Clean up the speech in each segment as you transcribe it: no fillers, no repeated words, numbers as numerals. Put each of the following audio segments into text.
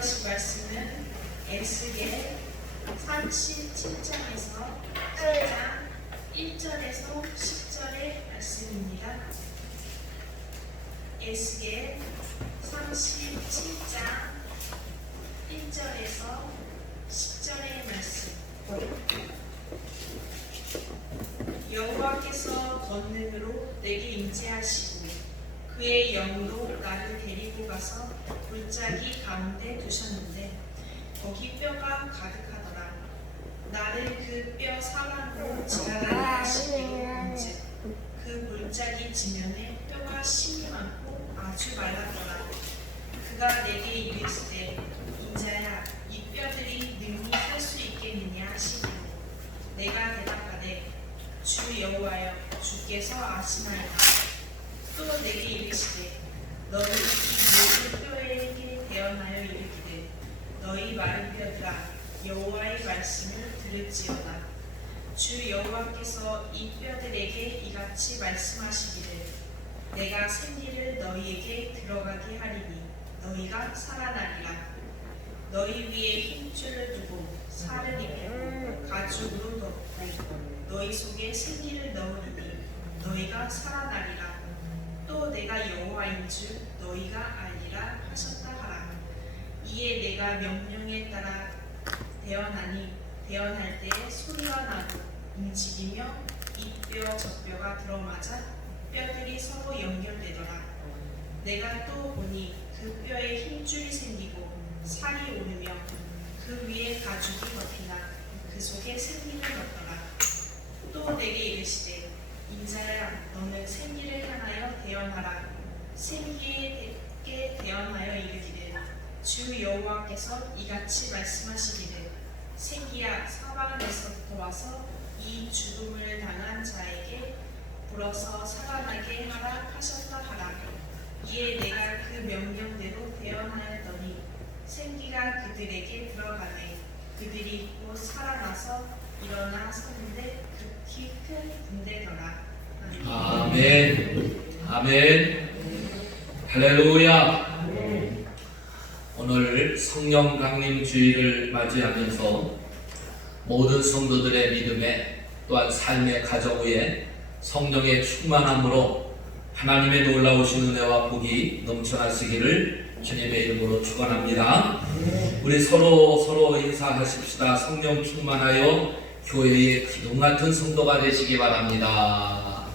들으신 말씀은 에스겔 37장에서 10장 1절에서 10절의 말씀입니다. 에스겔 37장 1절에서 10절의 말씀. 여호와께서 권능으로 내게 임재하시고 그의 영으로 나를 데리고 가서 골짜기 가운데 두셨는데 거기 뼈가 가득하더라. 나를 그 뼈 사방으로 지나가게 하시기로온즉 그 골짜기 지면에 뼈가 심이 많고 아주 말랐더라. 그가 내게 이르시되 인자야 이 뼈들이 능히 살 수 있겠느냐 하시기로 내가 대답하되 주 여호와여 주께서 아시나이다. 또 내게 이르시되 너희 이 모든 뼈에게 대언하여 이르기를 너희 마른 뼈들아 여호와의 말씀을 들을지어다. 주 여호와께서 이 뼈들에게 이같이 말씀하시기를 내가 생기를 너희에게 들어가게 하리니 너희가 살아나리라. 너희 위에 힘줄을 두고 살을 입히고 가죽으로 덮고 너희 속에 생기를 넣으리니 너희가 살아나리라. 또 내가 여호와인 줄 너희가 알리라 하셨다 하라. 이에 내가 명령에 따라 대언할 때에 소리가 나고 움직이며 이 뼈 저 뼈가 들어맞아 뼈들이 서로 연결되더라. 내가 또 보니 그 뼈에 힘줄이 생기고 살이 오르며 그 위에 가죽이 덮이나 그 속에 생기를 넣더라. 또 내게 이르시되 인자야 너는 생기를 향하여 대언하라. 생기에게 대언하여 이르기를 주 여호와께서 이같이 말씀하시기를 생기야 사방에서부터 와서 이 죽음을 당한 자에게 불어서 살아나게 하라 하셨다 하라. 이에 내가 그 명령대로 대언하였더니 생기가 그들에게 들어가매 그들이 곧 살아나서 일어나 서는데 극히 큰 군대더라. 아멘. 아멘. 할렐루야. 오늘 성령 강림 주일을 맞이하면서 모든 성도들의 믿음에 또한 삶의 가정 위에 성령의 충만함으로 하나님의 놀라우신 은혜와 복이 넘쳐나시기를 주님의 이름으로 축원합니다. 우리 서로 인사하십시다. 성령 충만하여 교회의 기둥 같은 성도가 되시기 바랍니다.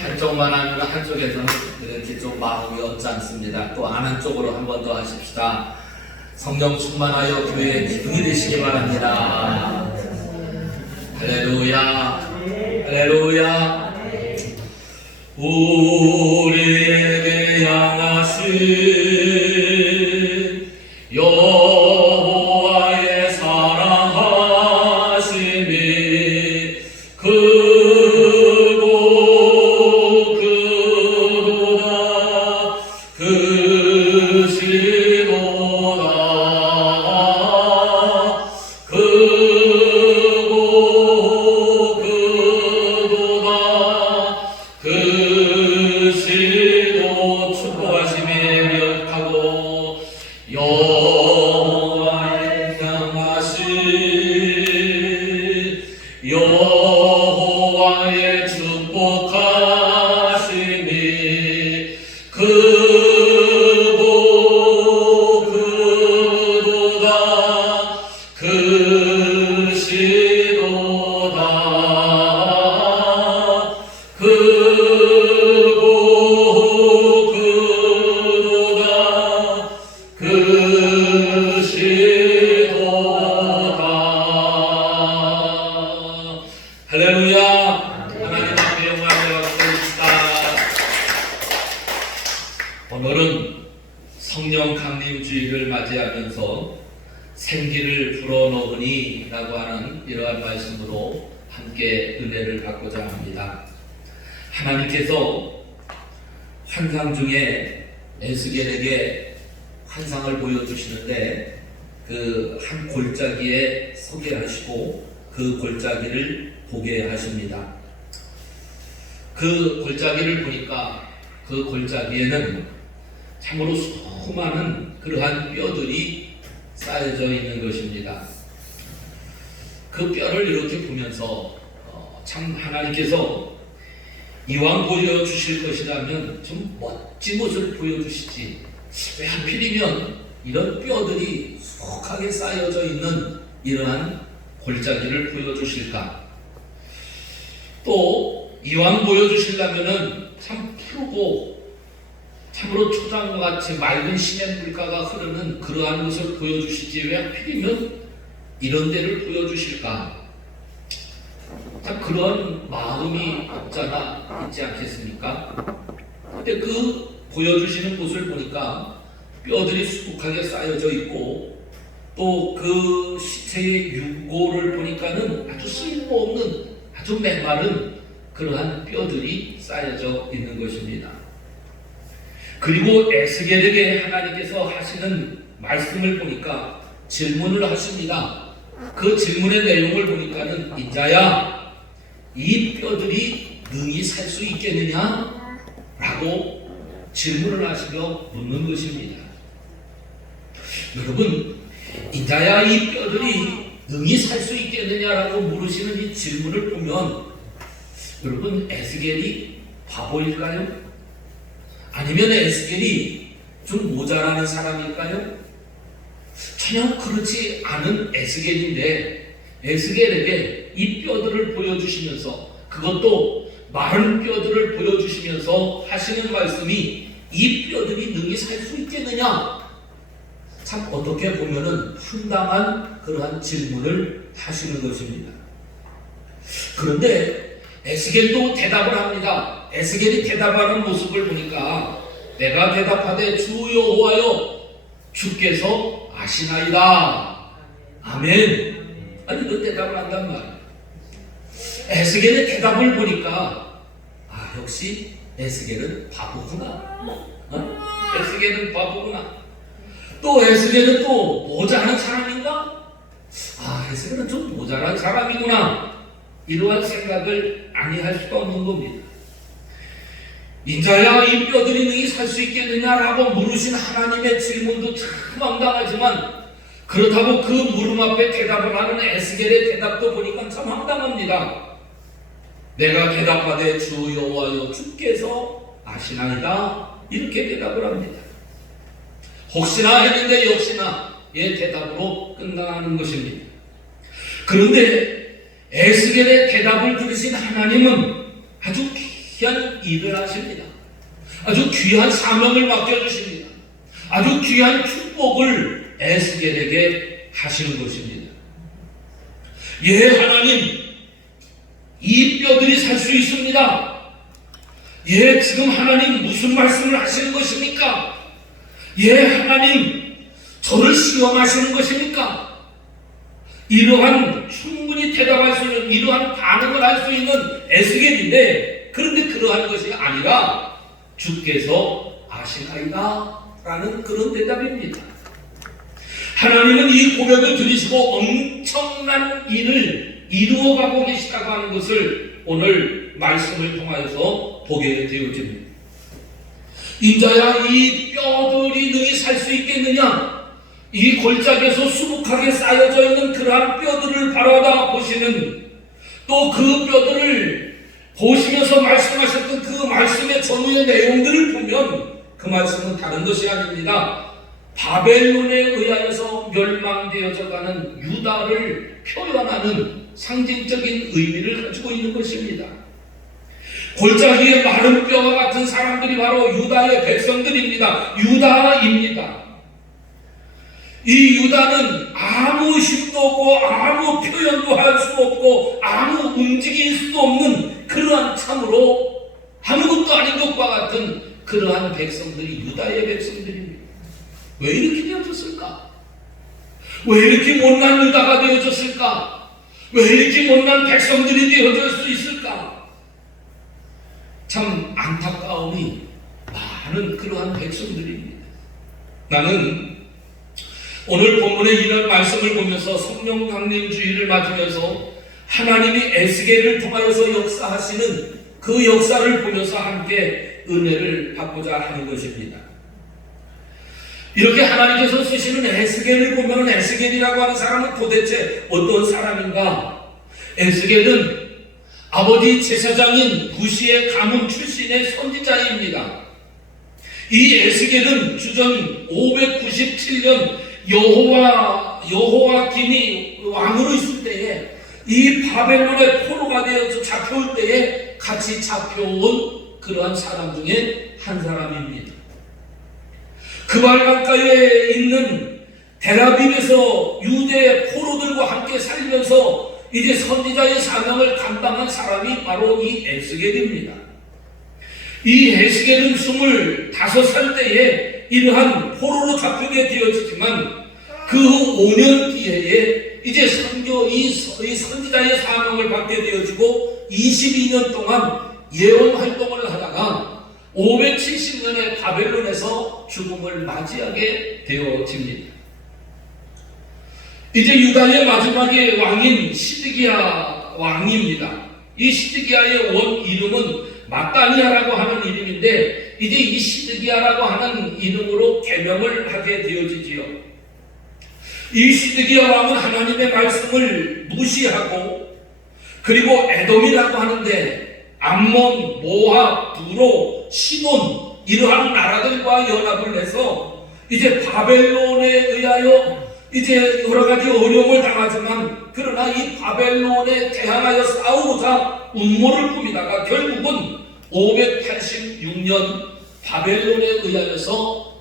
한쪽만 하면 한쪽에서는 이렇게 좀 마음이 얻지 않습니다. 또 안 한쪽으로 한 번 더 하십시다. 성령 충만하여 교회의 기둥이 되시기 바랍니다. 할렐루야. 할렐루야. 우리에게 향하신 여호와의 사랑하심이 크고 크도다 크시도다 크고 크도다 크시도 축복하심이 멸하고 여호와의 향하신 여호와의 축복하심이 크고 크도다 크시도다 크고 크도다 크시도다. 할렐루야. 하나님 앞에 영광을 드립시다. 오늘은 성령 강림 주일을 맞이하면서 생기를 불어넣으니 라고 하는 이러한 말씀으로 함께 은혜를 받고자 합니다. 하나님께서 환상 중에 에스겔에게 환상을 보여주시는데 그 한 골짜기에 서게 하시고 그 골짜기를 보게 하십니다. 그 골짜기를 보니까 그 골짜기에는 참으로 수많은 그러한 뼈들이 쌓여져 있는 것입니다. 그 뼈를 이렇게 보면서 참 하나님께서 이왕 보여주실 것이라면 좀 멋진 모습을 보여주시지, 왜 하필이면 이런 뼈들이 수북하게 쌓여져 있는 이러한 골짜기를 보여주실까? 또 이왕 보여주시려면은 참 푸르고 참으로 초장과 같이 맑은 시냇 물가가 흐르는 그러한 것을 보여주시지, 왜 하필이면 이런 데를 보여주실까? 참 그런 마음이 없잖아 있지 않겠습니까? 근데 그 보여주시는 곳을 보니까 뼈들이 수북하게 쌓여져 있고, 또 그 시체의 유골을 보니까는 아주 쓸모없는 아주 메마른 그러한 뼈들이 쌓여져 있는 것입니다. 그리고 에스겔에게 하나님께서 하시는 말씀을 보니까 질문을 하십니다. 그 질문의 내용을 보니까는 인자야, 이 뼈들이 능히 살 수 있겠느냐? 라고 질문을 하시며 묻는 것입니다. 여러분, 인자야, 이 뼈들이 능히 살 수 있겠느냐라고 물으시는 이 질문을 보면 여러분, 에스겔이 바보일까요? 아니면 에스겔이 좀 모자라는 사람일까요? 전혀 그렇지 않은 에스겔인데, 에스겔에게 이 뼈들을 보여주시면서, 그것도 마른 뼈들을 보여주시면서 하시는 말씀이 이 뼈들이 능히 살 수 있겠느냐? 참 어떻게 보면은 황당한 그러한 질문을 하시는 것입니다. 그런데 에스겔도 대답을 합니다. 에스겔이 대답하는 모습을 보니까 내가 대답하되 주 여호와여, 주께서 아시나이다. 아멘. 아니, 이런 대답을 한단 말이에요. 에스겔의 대답을 보니까 역시 에스겔은 바보구나. 에스겔은 바보구나. 또 에스겔은 또 모자란 사람인가? 에스겔은 좀 모자란 사람이구나. 이러한 생각을 아니할 수가 없는 겁니다. 인자야, 이 뼈들이 능히 살 수 있겠느냐라고 물으신 하나님의 질문도 참 황당하지만, 그렇다고 그 물음 앞에 대답을 하는 에스겔의 대답도 보니까 참 황당합니다. 내가 대답하되 주 여호와여, 주께서 아시나이다. 이렇게 대답을 합니다. 혹시나 했는데 역시나 예 대답으로 끝나는 것입니다. 그런데 에스겔의 대답을 들으신 하나님은 아주 귀한 일을 하십니다. 아주 귀한 사명을 맡겨주십니다. 아주 귀한 축복을 에스겔에게 하시는 것입니다. 예, 하나님, 이 뼈들이 살 수 있습니다. 예, 지금 하나님 무슨 말씀을 하시는 것입니까? 예, 하나님, 저를 시험하시는 것입니까? 이러한 충분히 대답할 수 있는, 이러한 반응을 할 수 있는 에스겔인데, 그런데 그러한 것이 아니라 주께서 아시나이다 라는 그런 대답입니다. 하나님은 이 고백을 들으시고 엄청난 일을 이루어가고 계시다고 하는 것을 오늘 말씀을 통하여서 보게 되어집니다. 인자야, 이 뼈들이 능히 살 수 있겠느냐? 이 골짜기에서 수북하게 쌓여져 있는 그러한 뼈들을 바라다 보시는, 또 그 뼈들을 보시면서 말씀하셨던 그 말씀의 전후의 내용들을 보면 그 말씀은 다른 것이 아닙니다. 바벨론에 의하여서 멸망되어져 가는 유다를 표현하는 상징적인 의미를 가지고 있는 것입니다. 골짜기에 마른 뼈와 같은 사람들이 바로 유다의 백성들입니다. 유다입니다. 이 유다는 아무 힘도 없고 아무 표현도 할 수 없고 아무 움직일 수도 없는 그러한 참으로 아무것도 아닌 것과 같은 그러한 백성들이 유다의 백성들입니다. 왜 이렇게 되어졌을까? 왜 이렇게 못난 유다가 되어졌을까? 왜 이렇게 못난 백성들이 되어질 수 있을까? 참 안타까움이 많은 그러한 백성들입니다. 나는 오늘 본문의 이런 말씀을 보면서 성령 강림주의를 맞으면서 하나님이 에스겔을 통하여서 역사하시는 그 역사를 보면서 함께 은혜를 받고자 하는 것입니다. 이렇게 하나님께서 쓰시는 에스겔을 보면 에스겔이라고 하는 사람은 도대체 어떤 사람인가? 에스겔은 아버지 제사장인 부시의 가문 출신의 선지자입니다. 이 에스겔은 주전 597년 여호와김이 왕으로 있을 때에 이 바벨론의 포로가 되어서 잡혀올 때에 같이 잡혀온 그러한 사람 중에 한 사람입니다. 그발강가에 있는 델아빕에서 유대 포로들과 함께 살면서 이제 선지자의 사명을 감당한 사람이 바로 이 에스겔입니다. 이 에스겔은 25살 때에 이러한 포로로 잡히게 되어지지만 그 5년 뒤에 이제 이 선지자의 사명을 받게 되어지고 22년 동안 예언 활동을 하다가 570년에 바벨론에서 죽음을 맞이하게 되어집니다. 이제 유다의 마지막의 왕인 시드기야 왕입니다. 이 시드기야의 원 이름은 마따니아라고 하는 이름인데 이제 이 시드기야라고 하는 이름으로 개명을 하게 되어지지요. 이 시드기야 왕은 하나님의 말씀을 무시하고 그리고 에돔이라고 하는데 암몬, 모압, 두로, 시돈 이러한 나라들과 연합을 해서 이제 바벨론에 의하여 이제 여러 가지 어려움을 당하지만 그러나 이 바벨론에 대항하여 싸우고자 음모를 꾸미다가 결국은 586년 바벨론에 의하여서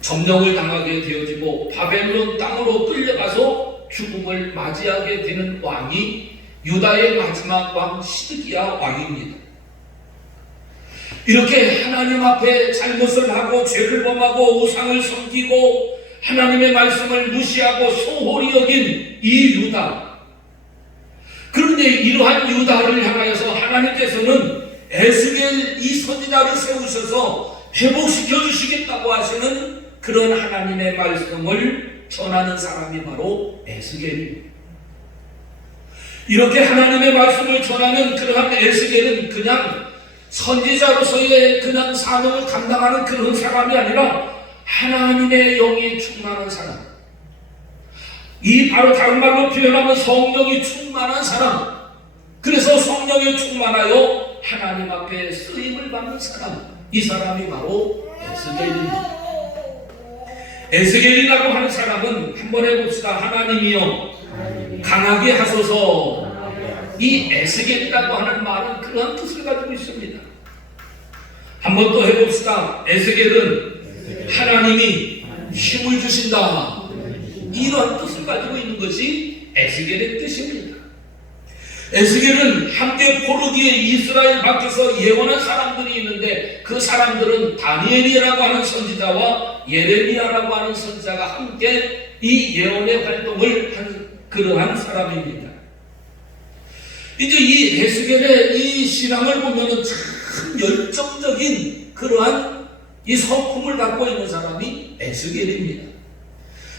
점령을 당하게 되어지고 바벨론 땅으로 끌려가서 죽음을 맞이하게 되는 왕이 유다의 마지막 왕 시드기야 왕입니다. 이렇게 하나님 앞에 잘못을 하고 죄를 범하고 우상을 섬기고 하나님의 말씀을 무시하고 소홀히 여긴 이 유다. 그런데 이러한 유다를 향하여서 하나님께서는 에스겔 이 선지자를 세우셔서 회복시켜 주시겠다고 하시는 그런 하나님의 말씀을 전하는 사람이 바로 에스겔입니다. 이렇게 하나님의 말씀을 전하는 그러한 에스겔은 그냥 선지자로서의 그냥 사명을 감당하는 그런 사람이 아니라 하나님의 영이 충만한 사람, 이 바로 다른 말로 표현하면 성령이 충만한 사람, 그래서 성령에 충만하여 하나님 앞에 쓰임을 받는 사람, 이 사람이 바로 에스겔입니다. 에스겔이라고 하는 사람은 한번 해봅시다. 하나님이여 강하게 하소서. 이 에스겔이라고 하는 말은 그런 뜻을 가지고 있습니다. 한번 또 해봅시다. 에스겔은 하나님이 힘을 주신다. 이런 뜻을 가지고 있는 것이 에스겔의 뜻입니다. 에스겔은 함께 포로기에 이스라엘 밖에서 예언한 사람들이 있는데 그 사람들은 다니엘이라고 하는 선지자와 예레미야라고 하는 선지자가 함께 이 예언의 활동을 한 그러한 사람입니다. 이제 이 에스겔의 이 신앙을 보면은 참 열정적인 그러한 이 성품을 갖고 있는 사람이 에스겔입니다.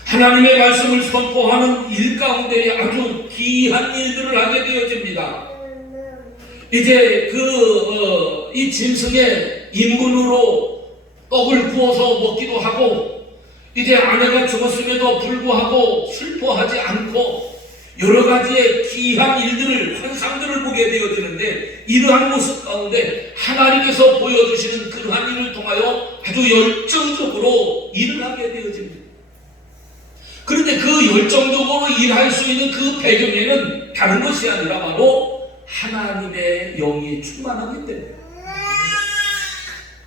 하나님의 말씀을 선포하는 일 가운데 아주 귀한 일들을 하게 되어집니다. 이제 이 짐승의 인분으로 떡을 구워서 먹기도 하고, 이제 아내가 죽었음에도 불구하고 슬퍼하지 않고 여러 가지의 귀한 일들을, 환상들을 보게 되어지는데, 이러한 모습 가운데 하나님께서 보여주시는 그러한 일을 통하여 아주 열정적으로 일을 하게 되어집니다. 그런데 그 열정적으로 일할 수 있는 그 배경에는 다른 것이 아니라 바로 하나님의 영이 충만하기 때문에,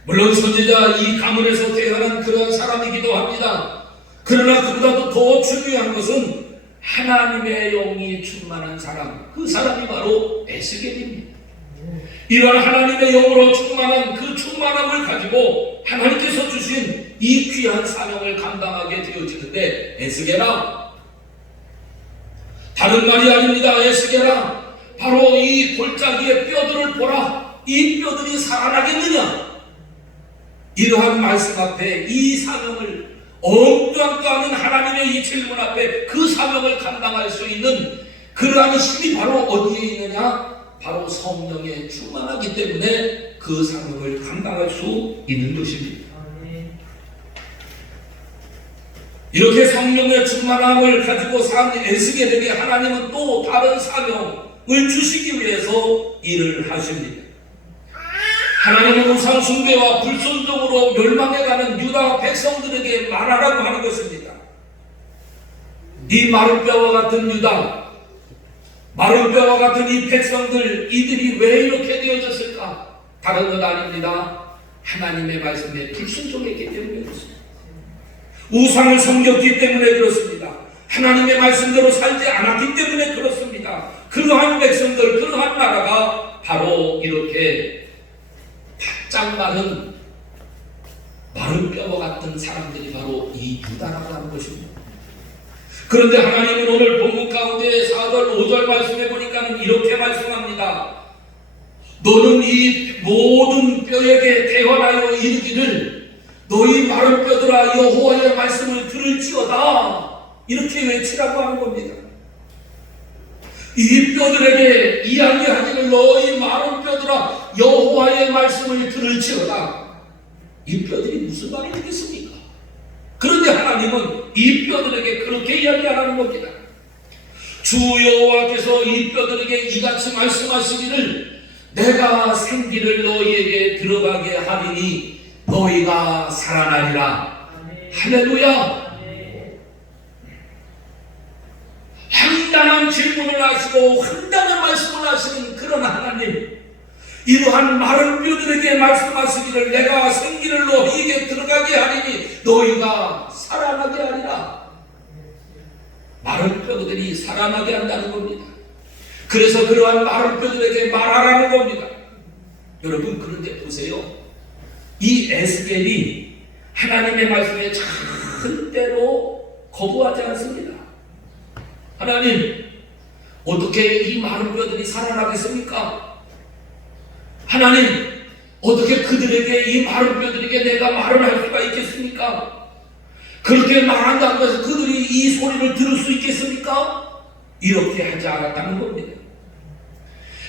물론 선지자 이 가문에서 태어난 그런 사람이기도 합니다. 그러나 그보다도 더 중요한 것은 하나님의 영이 충만한 사람, 그 사람이 바로 에스겔입니다. 이런 하나님의 영으로 충만한 그 충만함을 가지고 하나님께서 주신 이 귀한 사명을 감당하게 되어지는데, 에스겔아, 다른 말이 아닙니다. 에스겔아, 바로 이 골짜기의 뼈들을 보라. 이 뼈들이 살아나겠느냐? 이러한 말씀 앞에 이 사명을, 엄두도 않은 하나님의 이 질문 앞에 그 사명을 감당할 수 있는 그러한 힘이 바로 어디에 있느냐? 바로 성령에 충만하기 때문에 그 사명을 감당할 수 있는 것입니다. 이렇게 성령의 충만함을 가지고 사는 에스겔에게 하나님은 또 다른 사명을 주시기 위해서 일을 하십니다. 하나님은 우상 숭배와 불순종으로 멸망해가는 유다 백성들에게 말하라고 하는 것입니다. 이 마른 뼈와 같은 유다, 마른 뼈와 같은 이 백성들, 이들이 왜 이렇게 되어졌을까? 다른 것 아닙니다. 하나님의 말씀에 불순종했기 때문에 그렇습니다. 우상을 섬겼기 때문에 그렇습니다. 하나님의 말씀대로 살지 않았기 때문에 그렇습니다. 그러한 백성들, 그러한 나라가 바로 이렇게 바짝 마른 뼈와 같은 사람들이 바로 이 유다라고 하는 것입니다. 그런데 하나님은 오늘 본문 가운데 4절, 5절 말씀해 보니까는 이렇게 말씀합니다. 너는 이 모든 뼈에게 대언하여 이르기를 너희 마른 뼈들아 여호와의 말씀을 들을지어다. 이렇게 외치라고 하는 겁니다. 이 뼈들에게 이야기하기를 너희 마른 뼈들아 여호와의 말씀을 들을지어다. 이 뼈들이 무슨 말이 되겠습니까? 그런데 하나님은 이 뼈들에게 그렇게 이야기하라는 겁니다. 주 여호와께서 이 뼈들에게 이같이 말씀하시기를 내가 생기를 너희에게 들어가게 하리니 너희가 살아나리라. 할렐루야. 황당한 질문을 하시고 황당한 말씀을 하시는 그런 하나님, 이러한 마른 뼈들에게 말씀하시기를 내가 생기를 너희에게 들어가게 하리니 너희가 살아나게 하리라. 마른 뼈들이 살아나게 한다는 겁니다. 그래서 그러한 마른 뼈들에게 말하라는 겁니다. 여러분, 그런데 보세요. 이 에스겔이 하나님의 말씀에 절대로 거부하지 않습니다. 하나님, 어떻게 이 마른 뼈들이 살아나겠습니까? 하나님, 어떻게 그들에게, 이 마른 뼈들에게 내가 말을 할 수가 있겠습니까? 그렇게 말한다고 해서 그들이 이 소리를 들을 수 있겠습니까? 이렇게 하지 않았다는 겁니다.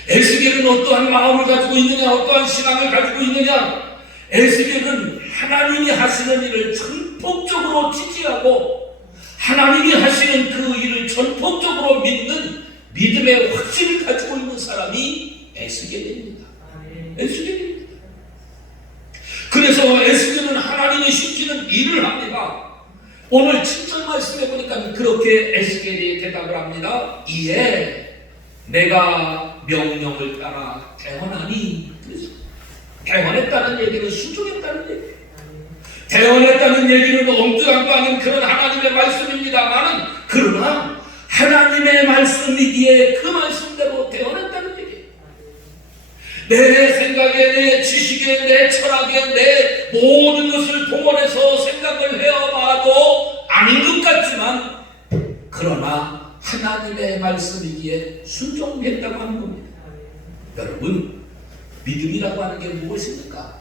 에스겔은 어떠한 마음을 가지고 있느냐, 어떠한 신앙을 가지고 있느냐? 에스겔은 하나님이 하시는 일을 전폭적으로 지지하고 하나님이 하시는 그 일을 전폭적으로 믿는 믿음의 확신을 가지고 있는 사람이 에스겔입니다. 에스겔입니다. 그래서 에스겔은 하나님이 시키는 일을 합니다. 오늘 7절 말씀해 보니까 그렇게 에스겔이 대답을 합니다. 이에 내가 명령을 따라 대언하니. 대언했다는 얘기는 순종했다는 얘기예요. 대언했다는 얘기는 엉뚱한 거 아닌 그런 하나님의 말씀입니다만은, 그러나 하나님의 말씀이기에 그 말씀대로 대언했다는 얘기예요. 내 생각에, 내 지식에, 내 철학에, 내 모든 것을 동원해서 생각을 해봐도 아닌 것 같지만, 그러나 하나님의 말씀이기에 순종했다고 하는 겁니다. 여러분, 믿음이라고 하는 게 무엇입니까?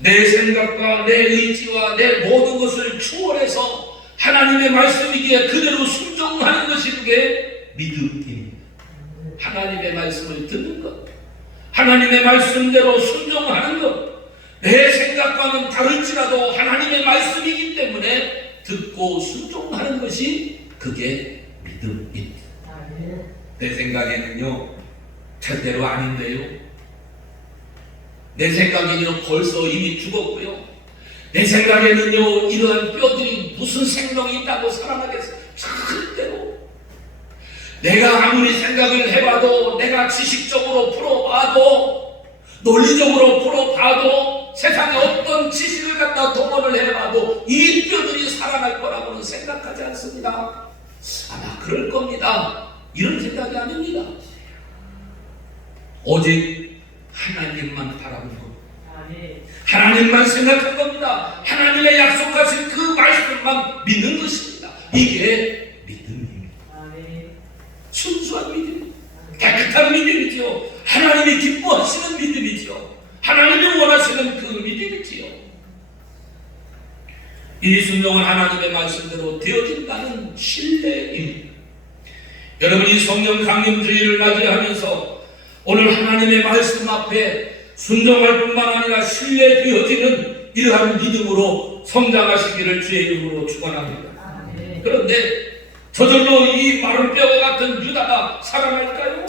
내 생각과 내 의지와 내 모든 것을 추월해서 하나님의 말씀이기에 그대로 순종하는 것이 그게 믿음입니다. 하나님의 말씀을 듣는 것, 하나님의 말씀대로 순종하는 것, 내 생각과는 다를지라도 하나님의 말씀이기 때문에 듣고 순종하는 것이 그게 믿음입니다. 내 생각에는요, 절대로 아닌데요. 내 생각에는요, 벌써 이미 죽었고요. 내 생각에는요, 이러한 뼈들이 무슨 생명이 있다고 살아나겠어요? 절대로. 내가 아무리 생각을 해봐도, 내가 지식적으로 풀어봐도, 논리적으로 풀어봐도, 세상에 어떤 지식을 갖다 동원을 해봐도 이 뼈들이 살아날 거라고는 생각하지 않습니다. 아마 그럴 겁니다. 이런 생각이 아닙니다. 오직 하나님만 바라본 겁니다. 하나님만 생각한 겁니다. 하나님의 약속하신 그 말씀만 믿는 것입니다. 이게 믿음입니다. 순수한 믿음, 깨끗한 믿음이죠. 하나님이 기뻐하시는 믿음이죠. 하나님이 원하시는 그 믿음이지요. 이 순종은 하나님의 말씀대로 되어진다는 신뢰입니다. 여러분, 이 성령 강림주의를 맞이하면서 오늘 하나님의 말씀 앞에 순종할 뿐만 아니라 신뢰되어지는 이러한 믿음으로 성장하시기를 주의 이름으로 축원합니다. 그런데 저절로 이 마른 뼈와 같은 유다가 살아날까요?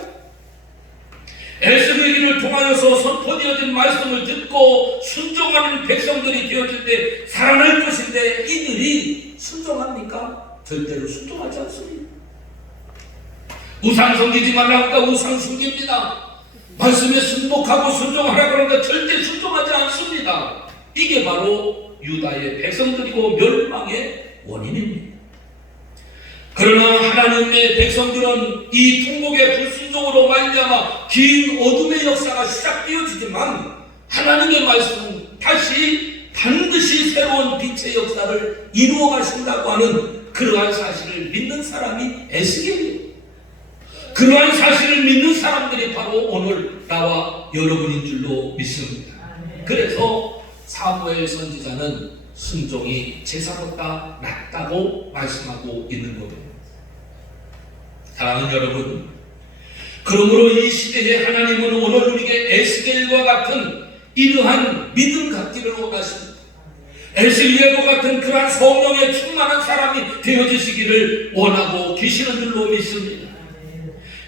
에스겔을 통하여서 선포되어진 말씀을 듣고 순종하는 백성들이 되어질 때 살아날 것인데 이들이 순종합니까? 절대로 순종하지 않습니다. 우상 섬기지 말라니까 우상 섬깁니다. 말씀에 순복하고 순종하라 그러니까 절대 순종하지 않습니다. 이게 바로 유다의 백성들이고 멸망의 원인입니다. 그러나 하나님의 백성들은 이 통곡의 불순종으로 말미암아 긴 어둠의 역사가 시작되어지지만 하나님의 말씀은 다시 반드시 새로운 빛의 역사를 이루어 가신다고 하는 그러한 사실을 믿는 사람이 에스겔이에요. 그러한 사실을 믿는 사람들이 바로 오늘 나와 여러분인 줄로 믿습니다. 그래서 사무엘 선지자는 순종이 제사보다 낫다고 말씀하고 있는 겁니다. 사랑하는 여러분, 그러므로 이 시대에 하나님은 오늘 우리에게 에스겔과 같은 이러한 믿음 갖기를 원하십니다. 에스겔과 같은 그러한 성령에 충만한 사람이 되어지시기를 원하고 계시는 줄로 믿습니다.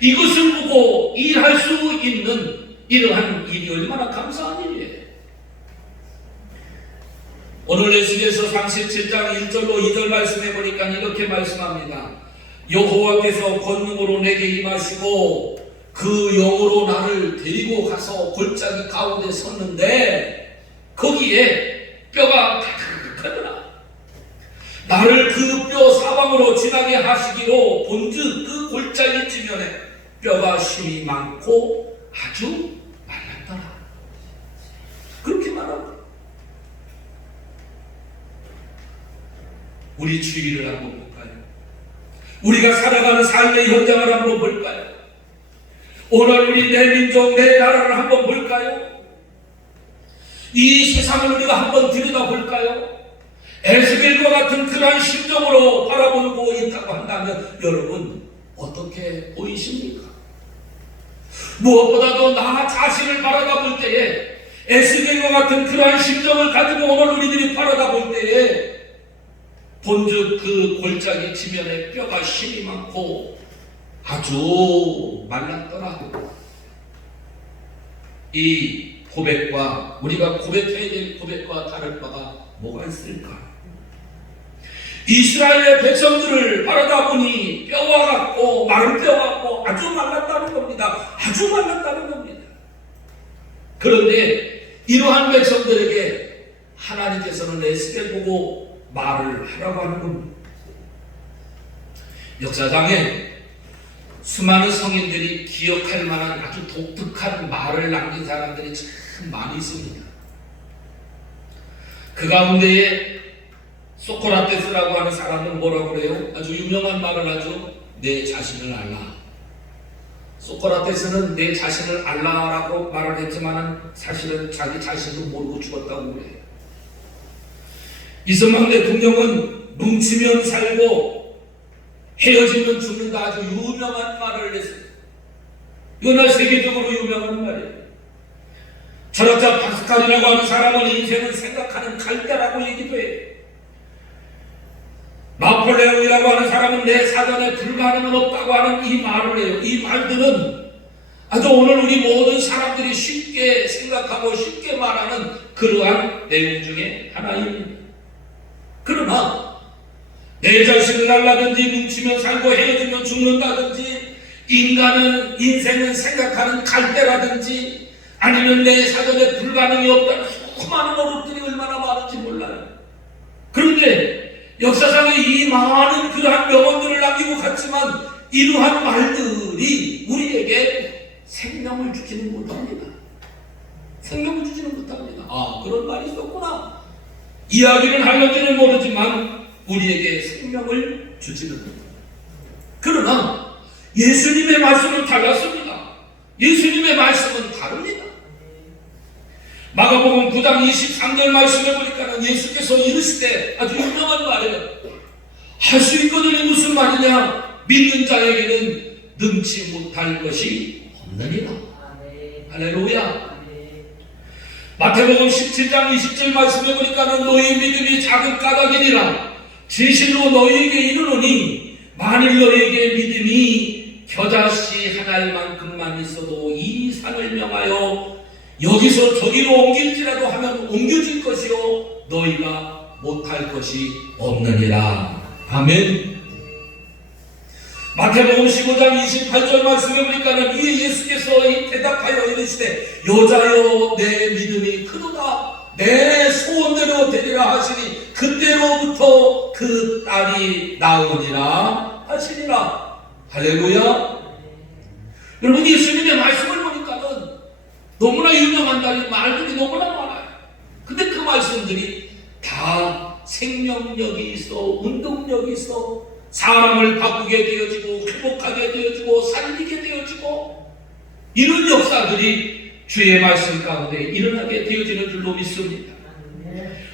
이것을 보고 일할 수 있는 이러한 일이 얼마나 감사한 일이에요. 오늘 에스겔서 37장 1절로 2절 말씀해 보니까 이렇게 말씀합니다. 여호와께서 권능으로 내게 임하시고 그 영으로 나를 데리고 가서 골짜기 가운데 섰는데 거기에 뼈가 가득하더라. 나를 그 뼈 사방으로 지나게 하시기로 본즉 그 골짜기 지면에 뼈가 심이 많고 아주 말랐더라. 그렇게 말합니다. 우리 주위를 한번 볼까요? 우리가 살아가는 삶의 현장을 한번 볼까요? 오늘 우리 내 민족, 내 나라를 한번 볼까요? 이 세상을 우리가 한번 들여다볼까요? 에스겔과 같은 그러한 심정으로 바라보고 있다고 한다면 여러분 어떻게 보이십니까? 무엇보다도 나 자신을 바라다볼 때에 에스겔과 같은 그러한 심정을 가지고 오늘 우리들이 바라다볼 때에 본즉 그 골짜기 지면에 뼈가 심이 많고 아주 말랐더라. 이 고백과 우리가 고백해야 될 고백과 다를 바가 뭐가 있을까? 이스라엘의 백성들을 바라다 보니 뼈와 같고 마른 뼈 같고 아주 말랐다는 겁니다. 아주 말랐다는 겁니다. 그런데 이러한 백성들에게 하나님께서는 에스겔 보고 말을 하라고 하는 겁니다. 역사상에 수많은 성인들이 기억할 만한 아주 독특한 말을 남긴 사람들이 참 많이 있습니다. 그 가운데에 소크라테스라고 하는 사람은 뭐라고 그래요? 아주 유명한 말을 하죠. 내 자신을 알라. 소크라테스는 내 자신을 알라라고 말을 했지만 사실은 자기 자신도 모르고 죽었다고 그래요. 이승만 대통령은 뭉치면 살고 헤어지면 죽는다 아주 유명한 말을 했어요. 이건 세계적으로 유명한 말이에요. 철학자 파스칼이라고 하는 사람은 인생을 생각하는 갈대라고 얘기도 해요. 나폴레옹이라고 하는 사람은 내 사전에 불가능은 없다고 하는 이 말을 해요. 이 말들은 아주 오늘 우리 모든 사람들이 쉽게 생각하고 쉽게 말하는 그러한 내용 중에 하나입니다. 그러나 내 자신을 알라든지 뭉치면 살고 헤어지면 죽는다든지 인간은 인생은 생각하는 갈대라든지 아니면 내 사전에 불가능이 없다는 수많은 어록들이 얼마나 많은지 몰라요. 그런데 역사상에 이 많은 그러한 명언들을 남기고 갔지만 이러한 말들이 우리에게 생명을 주지는 못합니다. 생명을 주지는 못합니다. 아, 그런 말이 있었구나. 이야기를 하는지는 모르지만 우리에게 생명을 주지는 못합니다. 그러나 예수님의 말씀은 달랐습니다. 예수님의 말씀은 다릅니다. 마가복음 9장 23절 말씀해 보니까 예수께서 이르시되 아주 유명한 말이에요. 할 수 있거든이 무슨 말이냐? 믿는 자에게는 능치 못할 것이 없느니라. 할렐루야. 마태복음 17장 20절 말씀에 보니까는 너희 믿음이 작은 까닭이니라 진실로 너희에게 이르노니 만일 너희에게 믿음이 겨자씨 하나만큼만 있어도 이 산을 명하여 여기서 저기로 옮길지라도 하면 옮겨질 것이요 너희가 못할 것이 없느니라. 아멘. 마태복음 15장 28절 말씀에 보니까는 이에 예수께서 대답하여 이르시되 여자여 내 믿음이 크도다 내 소원대로 되리라 하시니 그때로부터 그 딸이 나으니라 하시니라. 할렐루야. 여러분 예수님의 말씀을 보니까는 너무나 유명한 말들이 너무나 많아요. 근데 그 말씀들이 다 생명력이 있어 운동력이 있어 사람을 바꾸게 되어지고 회복하게 되어지고 살리게 되어지고 이런 역사들이 주의 말씀 가운데 일어나게 되어지는 줄로 믿습니다.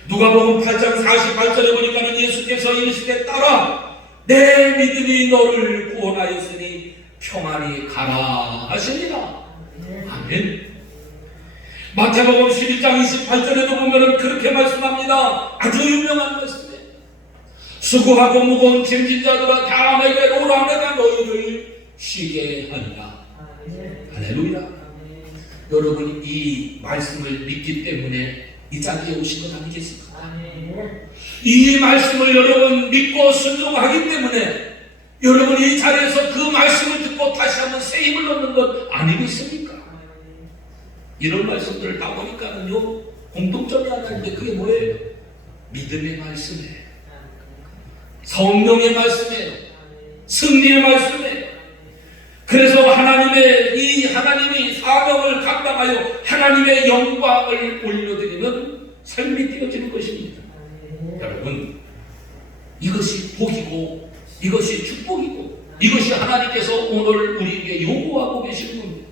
누가복음 8장 48절에 보니까는 예수께서 이르시되 딸아 내 믿음이 너를 구원하였으니 평안히 가라 하시니라. 아멘. 마태복음 11장 28절에도 보면은 그렇게 말씀합니다. 아주 유명한 말씀이에요. 수고하고 무거운 짐진 자들아 다 내게로 오라 내가 너희를 쉬게 하리라. 할렐루야. 여러분 이 말씀을 믿기 때문에 이 자리에 오신 것 아니겠습니까? 이 말씀을 여러분 믿고 순종하기 때문에 여러분 이 자리에서 그 말씀을 듣고 다시 한번 새 힘을 얻는 것 아니겠습니까? 이런 말씀들을 다 보니까는요 공통점이 하나 있는데 그게 뭐예요? 믿음의 말씀이에요. 성령의 말씀이에요. 승리의 말씀이에요. 그래서 하나님이 사명을 감당하여 하나님의 영광을 올려드리는 삶이 되어지는 것입니다. 여러분 이것이 복이고 이것이 축복이고 이것이 하나님께서 오늘 우리에게 요구하고 계시는 겁니다.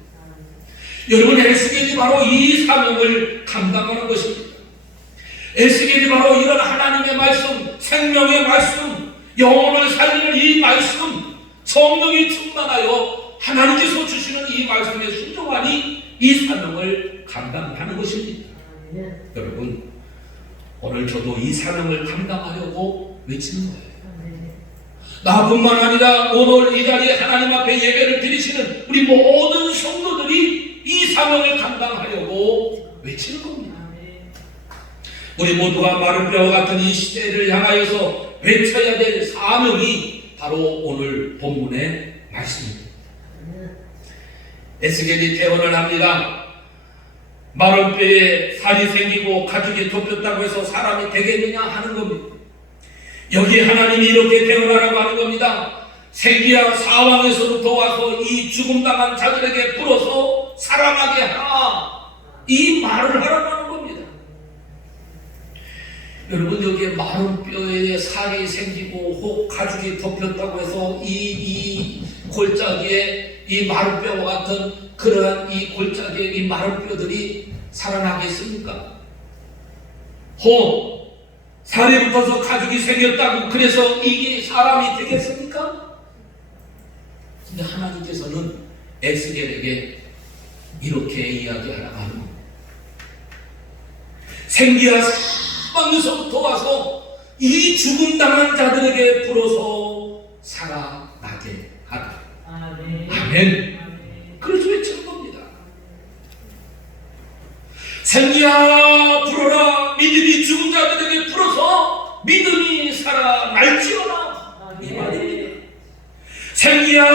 여러분 에스겔이 바로 이 사명을 감당하는 것입니다. 에스겔이 바로 이런 하나님의 말씀, 생명의 말씀, 영혼을 살리는 이 말씀, 성령이 충만하여 하나님께서 주시는 이 말씀에 순종하니 이 사명을 감당하는 것입니다. 여러분 오늘 저도 이 사명을 감당하려고 외치는 거예요. 나뿐만 아니라 오늘 이 자리에 하나님 앞에 예배를 드리시는 우리 모든 성도들이 이 사명을 감당하려고 외치는 겁니다. 우리 모두가 마른 뼈와 같은 이 시대를 향하여서 외쳐야 될 사명이 바로 오늘 본문의 말씀입니다. 에스겔이 대언을 합니다. 마른 뼈에 살이 생기고 가죽이 덮였다고 해서 사람이 되겠느냐 하는 겁니다. 여기 하나님이 이렇게 대언하라고 하는 겁니다. 생기야 사왕에서부터 와서 이 죽음당한 자들에게 불어서 살아나게 하라. 이 말을 하라고 하는 겁니다. 여러분 여기에 마른 뼈에 살이 생기고 혹 가죽이 덮였다고 해서 이 골짜기에 이 마른 뼈와 같은 그러한 이 골짜기에 이 마른 뼈들이 살아나겠습니까? 혹 살이 붙어서 가죽이 생겼다고 그래서 이게 사람이 되겠습니까? 근데 하나님께서는 에스겔에게 이렇게 이야기하라고 하는 겁니다. 생기야 사방에서부터 와서 이 죽음당한 자들에게 불어서 살아나게 하라. 아멘. 그래서 외치는 겁니다. 생기야 불어라. 믿음이 죽은 자들에게 불어서 믿음이 살아날지어다. 이 말입니다. 생기야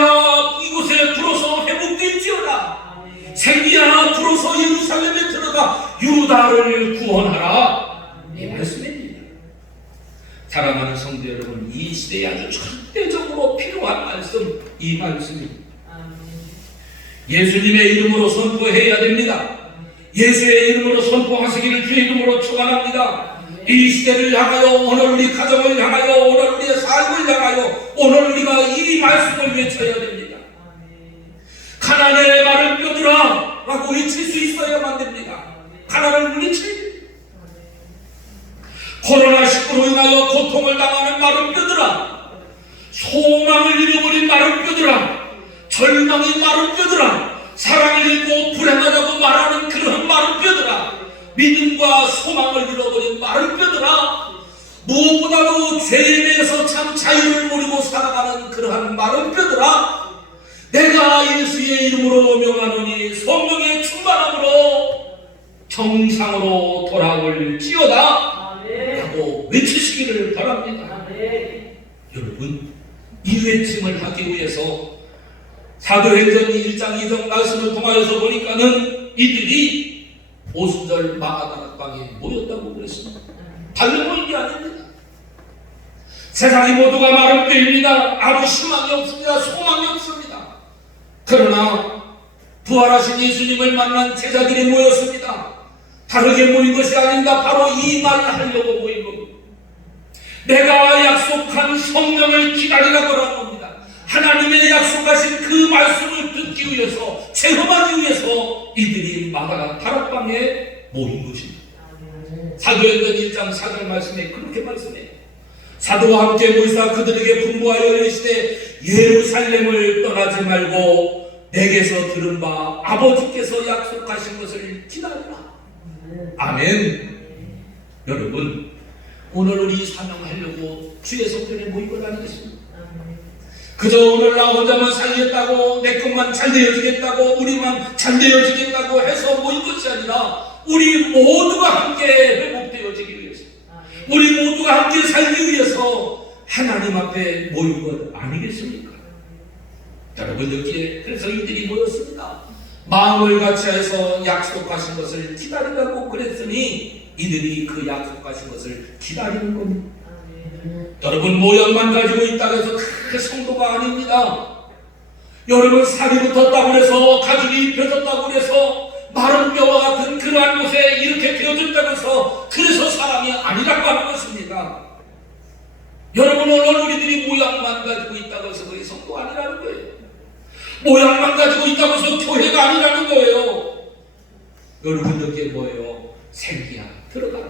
이곳에 불어서 회복될지어다. 생기야 불어서 예루살렘에 들어가 유다를 구원하라. 이 말씀입니다. 사랑하는 성도 여러분, 이 시대에 아주 절대적으로 필요한 말씀, 이 말씀입니다. 예수님의 이름으로 선포해야 됩니다. 예수의 이름으로 선포하시기를 주의 이름으로 축원합니다. 이 시대를 향하여, 오늘 우리 가정을 향하여, 오늘 우리의 삶을 향하여, 오늘 우리가 이 말씀을 외쳐야 됩니다. 가난의 마른 뼈들아 라고 외칠 수 있어야만 됩니다. 가난을 물리쳐야 됩니다. 코로나19로 인하여 고통을 당하는 마른 뼈들아, 소망을 잃어버린 마른 뼈들아, 절망의 마른 뼈들아, 사랑을 잃고 불행하다고 말하는 그런 마른 뼈들아, 믿음과 소망을 잃어버린 마른 뼈들아, 무엇보다도 죄에 대해서 참 자유를 모르고 살아가는 그러한 마른 뼈들아, 내가 예수의 이름으로 명하노니 성령의 충만함으로 정상으로 돌아올지어다 라고 외치시기를 바랍니다. 여러분, 이 외침을 하기 위해서 사도행전 1장 2절 말씀을 통하여서 보니까는 이들이 오순절 마가다락방에 모였다고 그랬습니다. 달려 모인 게 아닙니다. 세상이 모두가 마른 뼈입니다. 아무 희망이 없습니다. 소망이 없습니다. 그러나 부활하신 예수님을 만난 제자들이 모였습니다. 다르게 모인 것이 아닙니다. 바로 이 말을 하려고 모인 겁니다. 내가 약속한 성령을 기다리라고 하는 겁니다. 하나님의 약속하신 그 말씀을 듣기 위해서, 체험하기 위해서 이들이 마가 다락방에 모인 것입니다. 사도행전 1장 4절 말씀에 그렇게 말씀해요. 사도와 함께 모이사 그들에게 분부하여 이르시되 예루살렘을 떠나지 말고 내게서 들은 바 아버지께서 약속하신 것을 기다리라. 아멘. 여러분, 오늘 우리 사명하려고 주의 성전에 모인 것 아니겠습니까? 그저 오늘 나 혼자만 살겠다고, 내 것만 잘 되어지겠다고, 우리만 잘 되어지겠다고 해서 모인 것이 아니라 우리 모두가 함께 회복되어지기 위해서, 우리 모두가 함께 살기 위해서 하나님 앞에 모인 것 아니겠습니까? 여러분, 여기에 그래서 이들이 모였습니다. 마음을 같이해서 약속하신 것을 기다리라고 그랬으니 이들이 그 약속하신 것을 기다리는 겁니다. 여러분, 모양만 가지고 있다고 해서 그 성도가 아닙니다. 여러분, 살이 붙었다고 해서, 가죽이 펴졌다고 해서, 마른 뼈와 같은 그러한 곳에 이렇게 되어졌다고 해서 그래서 사람이 아니라고 하는 것입니다. 여러분, 오늘 우리들이 모양만 가지고 있다고 해서 그게 성도 아니라는 거예요. 모양만 가지고 있다고 해서 교회가 아니라는 거예요. 여러분, 여기에 뭐예요? 생기야 들어가라.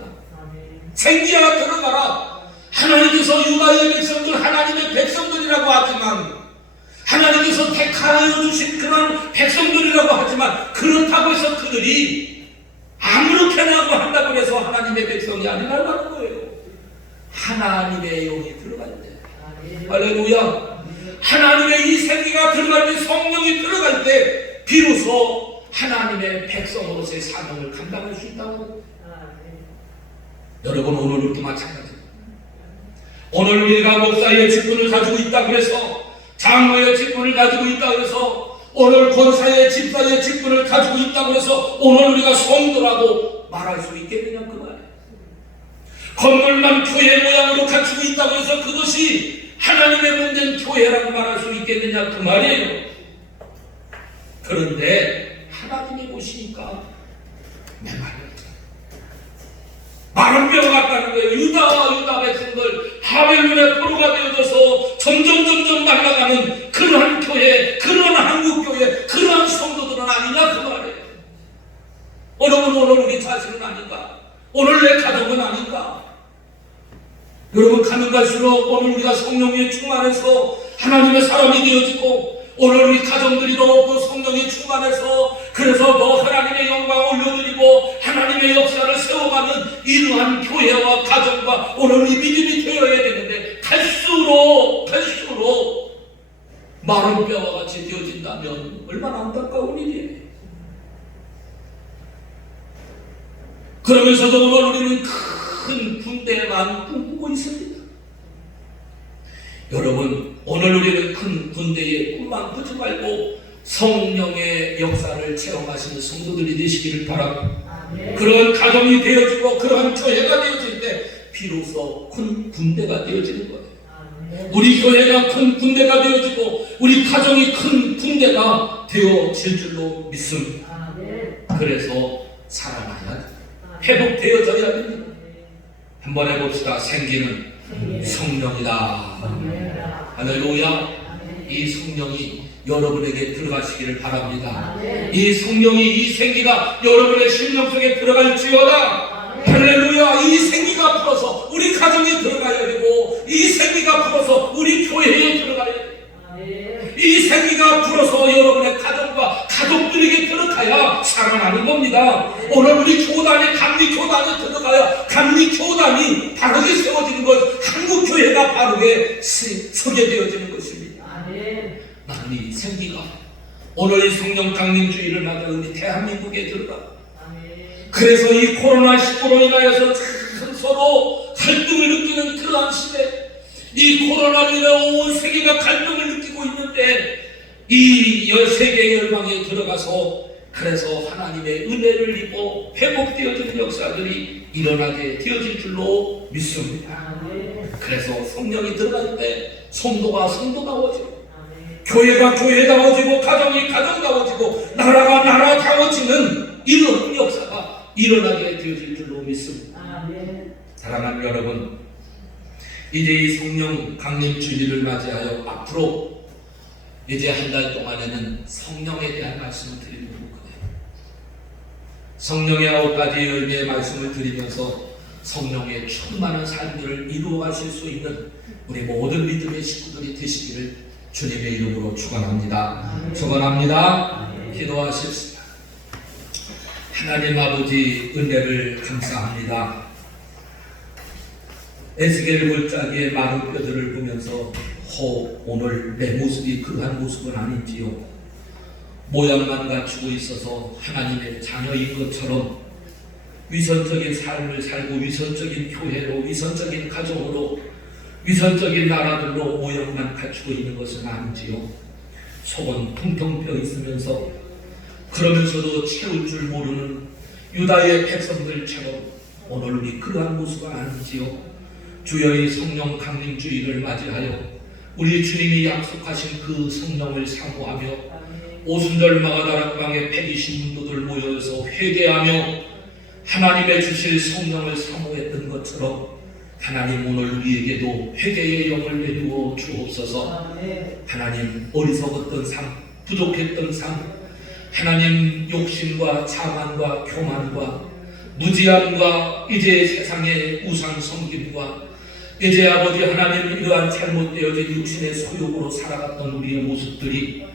생기야 들어가라. 하나님께서 유다의 백성들, 하나님의 백성들이라고 하지만, 하나님께서 택하여 주신 그런 백성들이라고 하지만, 그렇다고 해서 그들이 아무렇게나 하고 한다고 해서 하나님의 백성이 아니라고 하는 거예요. 하나님의 영이 들어갈 때, 할렐루야, 하나님의 이 생기가 들어갈 때, 성령이 들어갈 때 비로소 하나님의 백성으로서의 사명을 감당할 수 있다고. 여러분, 오늘도 마찬가지입니다. 오늘 우리가 목사의 직분을 가지고 있다 그래서, 장로의 직분을 가지고 있다 그래서, 오늘 권사의 집사의 직분을 가지고 있다 그래서 오늘 우리가 성도라고 말할 수 있겠느냐 그 말이에요. 건물만 교회 모양으로 갖추고 있다 그래서 그것이 하나님의 몸된 교회라고 말할 수 있겠느냐 그 말이에요. 그런데 하나님이 보시니까 내 말이에요. 마른 뼈 같다는 거예요. 유다와 유다 백성들 바벨론의 포로가 되어져서 점점 날아가는 그러한 교회, 그러한 한국교회, 그러한 성도들은 아니냐 그 말이에요. 여러분, 오늘 우리 자신은 아닌가? 오늘 내 가정은 아닌가? 여러분, 가면 갈수록 오늘 우리가 성령에 충만해서 하나님의 사람이 되어지고, 오늘 우리 가정들이 또 성령에 충만해서 그래서 더 하나님의 영광을 올려드리고 하나님의 역사를 세워가는 이러한 교회와 가정과 오늘 우리 믿음이 되어야 되는데, 갈수록 마른 뼈와 같이 되어진다면 얼마나 안타까운 일이에요. 그러면서도 오늘 우리는 큰 군대만 꿈꾸고 있습니다. 여러분, 오늘 우리는 큰 군대의 꿈만 꾸지 말고 성령의 역사를 체험하시는 성도들이 되시기를 바랍니다. 그런 가정이 되어지고 그런 교회가 되어질 때 비로소 큰 군대가 되어지는 거예요. 우리 교회가 큰 군대가 되어지고 우리 가정이 큰 군대가 되어질 줄로 믿습니다. 그래서 살아나야 회복되어져야 됩니다. 한번 해봅시다. 생기는 성령이다. 할렐루야. 이 성령이 여러분에게 들어가시기를 바랍니다. 이 성령이, 이 생기가 여러분의 심령 속에 들어갈지어다. 할렐루야. 이 생기가 풀어서 우리 가정에 들어가야 되고, 이 생기가 풀어서 우리 교회에 들어가야 돼요. 이 생기가 풀어서 여러분의 가정과 가족들에게 들어가야 살아나는 겁니다. 오늘 우리 교단의 강력 사람이 바르게 세워지는 것, 한국 교회가 바르게 서게 되어지는 것입니다. 나는 이 생기가 오늘 이 성령 강림주의를 맞아 우리 대한민국에 들어가. 그래서 이 코로나19로 인하여서 서로 갈등을 느끼는 그러한 시대, 이 코로나로 인해 온 세계가 갈등을 느끼고 있는데 이 세계 열방에 들어가서 그래서 하나님의 은혜를 입고 회복되어지는 역사들이 일어나게 되어질 줄로 믿습니다. 그래서 성령이 들어갈 때 성도가 성도다워지고, 교회가 교회다워지고, 가정이 가정다워지고, 나라가 나라다워지는 이런 역사가 일어나게 되어질 줄로 믿습니다. 사랑하는 여러분, 이제 이 성령 강림 주일을 맞이하여 앞으로 이제 한 달 동안에는 성령에 대한 말씀을 드리도록 하네요. 성령의 9가지 의미의 말씀을 드리면서 성령의 충만한 삶들을 이루어가실 수 있는 우리 모든 믿음의 식구들이 되시기를 주님의 이름으로 축원합니다. 축원합니다. 기도하십시다. 하나님 아버지, 은혜를 감사합니다. 에스겔 골짜기의 마른 뼈들을 보면서 오늘 내 모습이 그러한 모습은 아닌지요. 모양만 갖추고 있어서 하나님의 자녀인 것처럼 위선적인 삶을 살고 위선적인 교회로, 위선적인 가정으로, 위선적인 나라들로 모양만 갖추고 있는 것은 아닌지요. 속은 텅텅 비어 있으면서 그러면서도 채울 줄 모르는 유다의 백성들처럼 오늘 우리 그러한 모습은 아닌지요. 주여의 성령 강림주의를 맞이하여 우리 주님이 약속하신 그 성령을 사모하며 오순절 마가다락방에 120문도들 모여서 회개하며 하나님의 주실 성령을 사모했던 것처럼 하나님 오늘 우리에게도 회개의 영을 내주어 주옵소서. 하나님 어리석었던 삶, 부족했던 삶, 하나님 욕심과 자만과 교만과 무지함과 이제 세상의 우상 섬김과 이제 아버지 하나님 이러한 잘못되어진 육신의 소욕으로 살아갔던 우리의 모습들이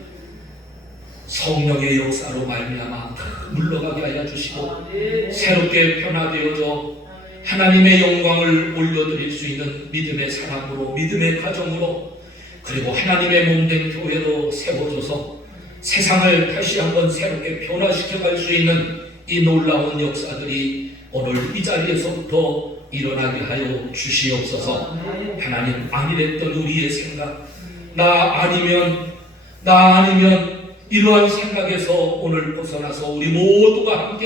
성령의 역사로 말미암아 물러가게 하여 주시고 새롭게 변화되어져 하나님의 영광을 올려드릴 수 있는 믿음의 사람으로, 믿음의 가정으로, 그리고 하나님의 몸된 교회로 세워져서 세상을 다시 한번 새롭게 변화시켜 갈 수 있는 이 놀라운 역사들이 오늘 이 자리에서부터 일어나게 하여 주시옵소서. 하나님, 아니랬던 우리의 생각, 나 아니면 이러한 생각에서 오늘 벗어나서 우리 모두가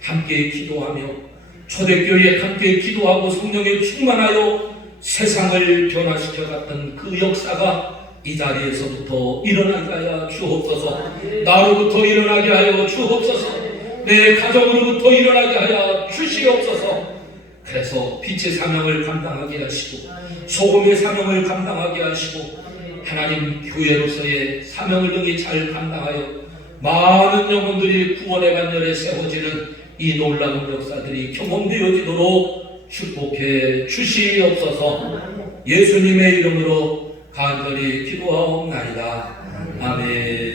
함께 기도하며 초대교회에 함께 기도하고 성령에 충만하여 세상을 변화시켜 갔던 그 역사가 이 자리에서부터 일어나게 하여 주옵소서. 나로부터 일어나게 하여 주옵소서. 내 가정으로부터 일어나게 하여 주시옵소서. 그래서 빛의 사명을 감당하게 하시고 소금의 사명을 감당하게 하시고 하나님 교회로서의 사명을 능히 잘 감당하여 많은 영혼들이 구원의 반열에 세워지는 이 놀라운 역사들이 경험되어지도록 축복해 주시옵소서. 예수님의 이름으로 간절히 기도하옵나이다. 아멘.